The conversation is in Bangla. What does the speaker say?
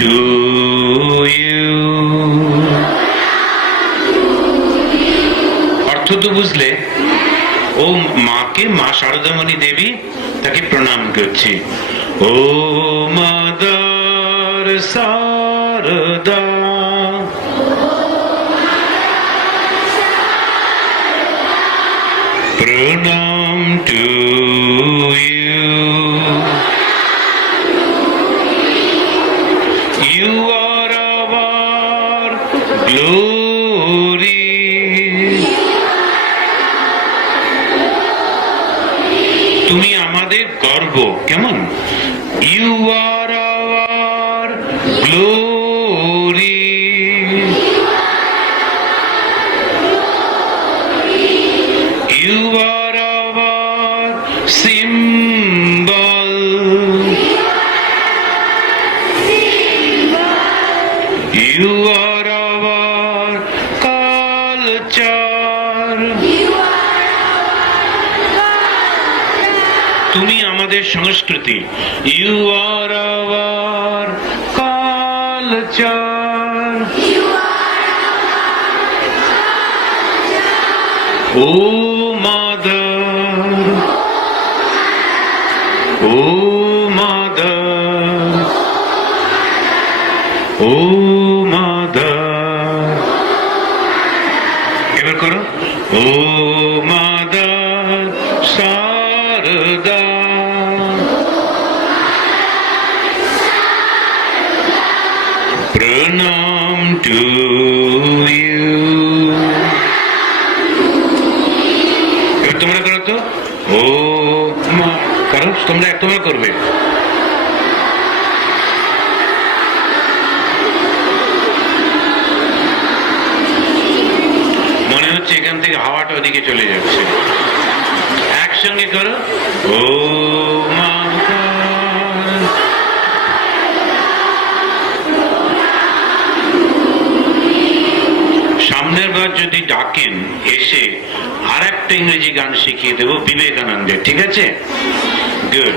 টু ইউ অর্থ তো বুঝলে। ও মাকে মা শারদামণি দেবী, তাকে প্রণাম করছি। ও মাদার শারদা প্রণাম to you you are our glory তুমি আমাদের গর্ব কেমন? ইউ আর কালচার তুমি আমাদের সংস্কৃতি। You are our culture O mother. O mother. ও এবার করো। ও মাদার শারদা প্রণাম টু তোমরা করো তো। ও মা, করো? তোমরা তোমরা করবে। হাওয়াটা ওদিকে চলে যাচ্ছে। একসঙ্গে করো। ও সামনের বার যদি ডাকেন, এসে আর একটা ইংরেজি গান শিখিয়ে দেবো বিবেকানন্দের, ঠিক আছে? গুড